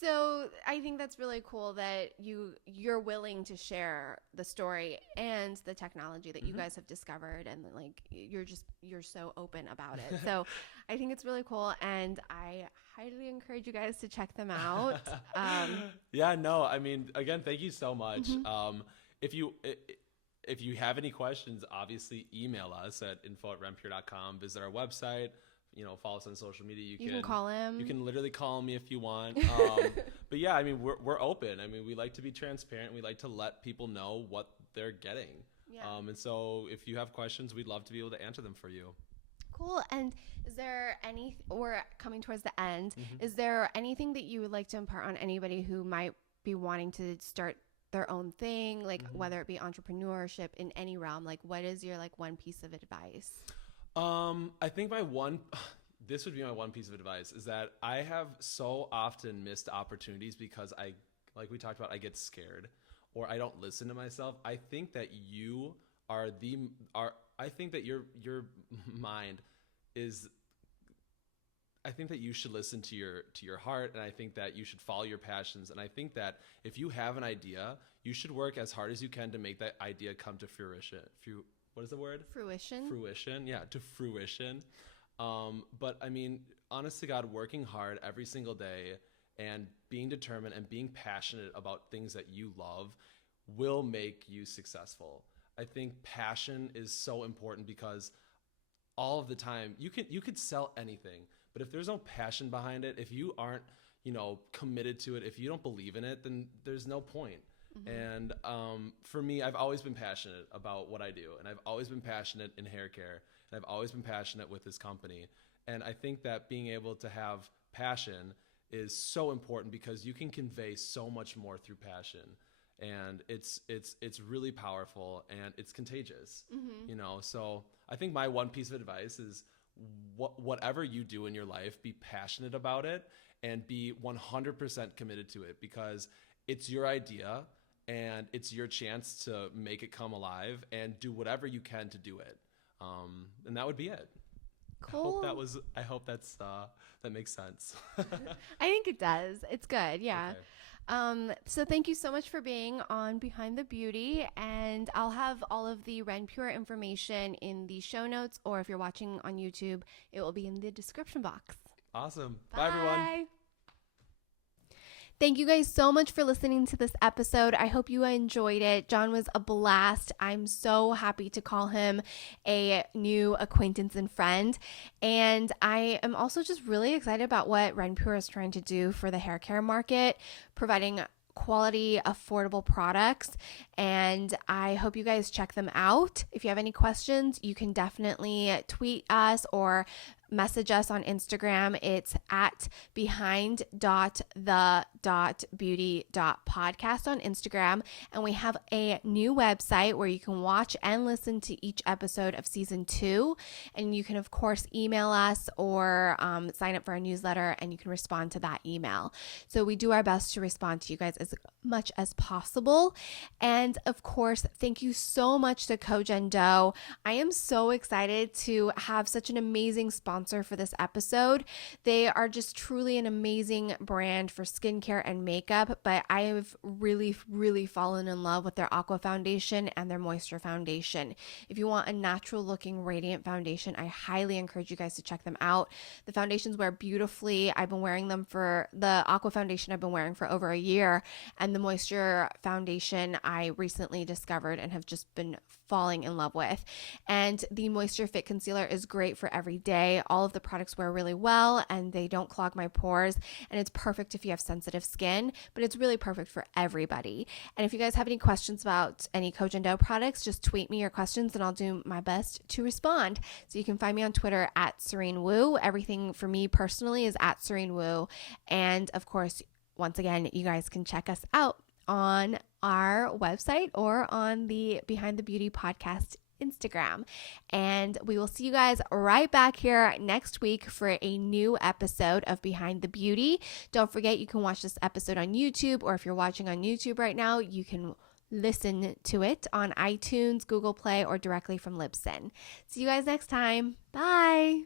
So I think that's really cool that you're willing to share the story and the technology that you guys have discovered, and you're so open about it. So I think it's really cool, and I highly encourage you guys to check them out. Yeah, no, I mean, again, thank you so much. If you have any questions, obviously email us at info@renpure.com. Visit our website. Follow us on social media. You can call him. You can literally call me if you want. But yeah, I mean, we're open. I mean, we like to be transparent. We like to let people know what they're getting. Yeah. And so if you have questions, we'd love to be able to answer them for you. Cool. And is there we're coming towards the end. Is there anything that you would like to impart on anybody who might be wanting to start their own thing, whether it be entrepreneurship in any realm? What is your one piece of advice? I think my one this would be my one piece of advice, is that I have so often missed opportunities because like we talked about, I get scared or I don't listen to myself. I think that I think that your mind is, I think that you should listen to your heart, and I think that you should follow your passions. And I think that if you have an idea, you should work as hard as you can to make that idea come to fruition. What is the word? Fruition. Fruition. Yeah, to fruition. But I mean, honest to God, working hard every single day and being determined and being passionate about things that you love will make you successful. I think passion is so important because all of the time you could sell anything, but if there's no passion behind it, if you aren't, committed to it, if you don't believe in it, then there's no point. And for me, I've always been passionate about what I do, and I've always been passionate in hair care, and I've always been passionate with this company. And I think that being able to have passion is so important because you can convey so much more through passion. And it's really powerful and it's contagious, So I think my one piece of advice is whatever you do in your life, be passionate about it and be 100% committed to it, because it's your idea and it's your chance to make it come alive, and do whatever you can to do it. And that would be it. Cool. I hope that makes sense. I think it does. It's good. Yeah. Okay. So thank you so much for being on Behind the Beauty, and I'll have all of the Renpure information in the show notes, or if you're watching on YouTube, it will be in the description box. Awesome. Bye everyone. Thank you guys so much for listening to this episode. I hope you enjoyed it. John was a blast. I'm so happy to call him a new acquaintance and friend. And I am also just really excited about what Renpure is trying to do for the hair care market, providing quality, affordable products. And I hope you guys check them out. If you have any questions, you can definitely tweet us or message us on Instagram. It's at behind.the.beauty.podcast on Instagram. And we have a new website where you can watch and listen to each episode of season 2. And you can, of course, email us or sign up for our newsletter, and you can respond to that email. So we do our best to respond to you guys as much as possible. And of course, thank you so much to Cogen Dough. I am so excited to have such an amazing sponsor for this episode. They are just truly an amazing brand for skincare and makeup, but I have really, really fallen in love with their Aqua Foundation and their Moisture Foundation. If you want a natural looking radiant foundation, I highly encourage you guys to check them out. The foundations wear beautifully. I've been wearing them for the Aqua Foundation I've been wearing for over a year, and the Moisture Foundation I recently discovered and have just been falling in love with. And the Moisture Fit Concealer is great for every day. All of the products wear really well and they don't clog my pores, and it's perfect if you have sensitive skin, but it's really perfect for everybody. And if you guys have any questions about any Cogen Dough products, just tweet me your questions and I'll do my best to respond. So you can find me on Twitter at Serein Wu. Everything for me personally is at Serein Wu. And of course, once again, you guys can check us out on our website or on the Behind the Beauty podcast Instagram. And we will see you guys right back here next week for a new episode of Behind the Beauty. Don't forget, you can watch this episode on YouTube, or if you're watching on YouTube right now, you can listen to it on iTunes, Google Play, or directly from Libsyn. See you guys next time. Bye.